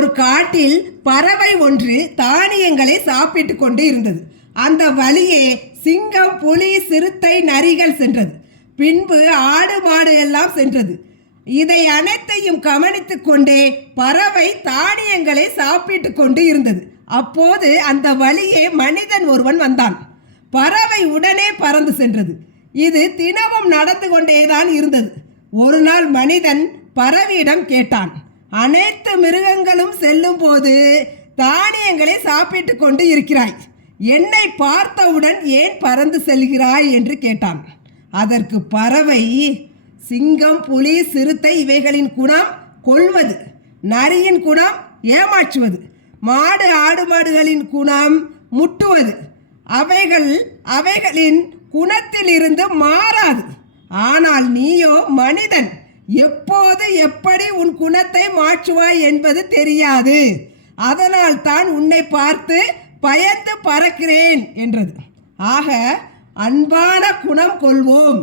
ஒரு காட்டில் பறவை ஒன்று தானியங்களை சாப்பிட்டு கொண்டு இருந்தது. அந்த வழியே சிங்கம், புலி, சிறுத்தை, நரிகள் சென்றது. பின்பு ஆடு, மாடு எல்லாம் சென்றது. இதை அனைத்தையும் கவனித்து கொண்டே பறவை தானியங்களை சாப்பிட்டு கொண்டு இருந்தது. அப்போது அந்த வழியே மனிதன் ஒருவன் வந்தான். பறவை உடனே பறந்து சென்றது. இது தினமும் நடந்து கொண்டேதான் இருந்தது. ஒரு நாள் மனிதன் பறவையிடம் கேட்டான், அனைத்து மிருகங்களும் செல்லும் போது தானியங்களை சாப்பிட்டு கொண்டு இருக்கிறாய், என்னை பார்த்தவுடன் ஏன் பறந்து செல்கிறாய் என்று கேட்டான். அதற்கு பறவை, சிங்கம், புலி, சிறுத்தை இவைகளின் குணம் கொல்வது, நரியின் குணம் ஏமாற்றுவது, மாடு, ஆடு மாடுகளின் குணம் முட்டுவது, அவைகளின் குணத்திலிருந்து மாறாது. ஆனால் நீயோ மனிதன், எப்போது எப்படி உன் குணத்தை மாற்றுவாய் என்பது தெரியாது. அதனால் தான் உன்னை பார்த்து பயந்து பறக்கிறேன் என்றது. ஆக அன்பான குணம் கொள்வோம்.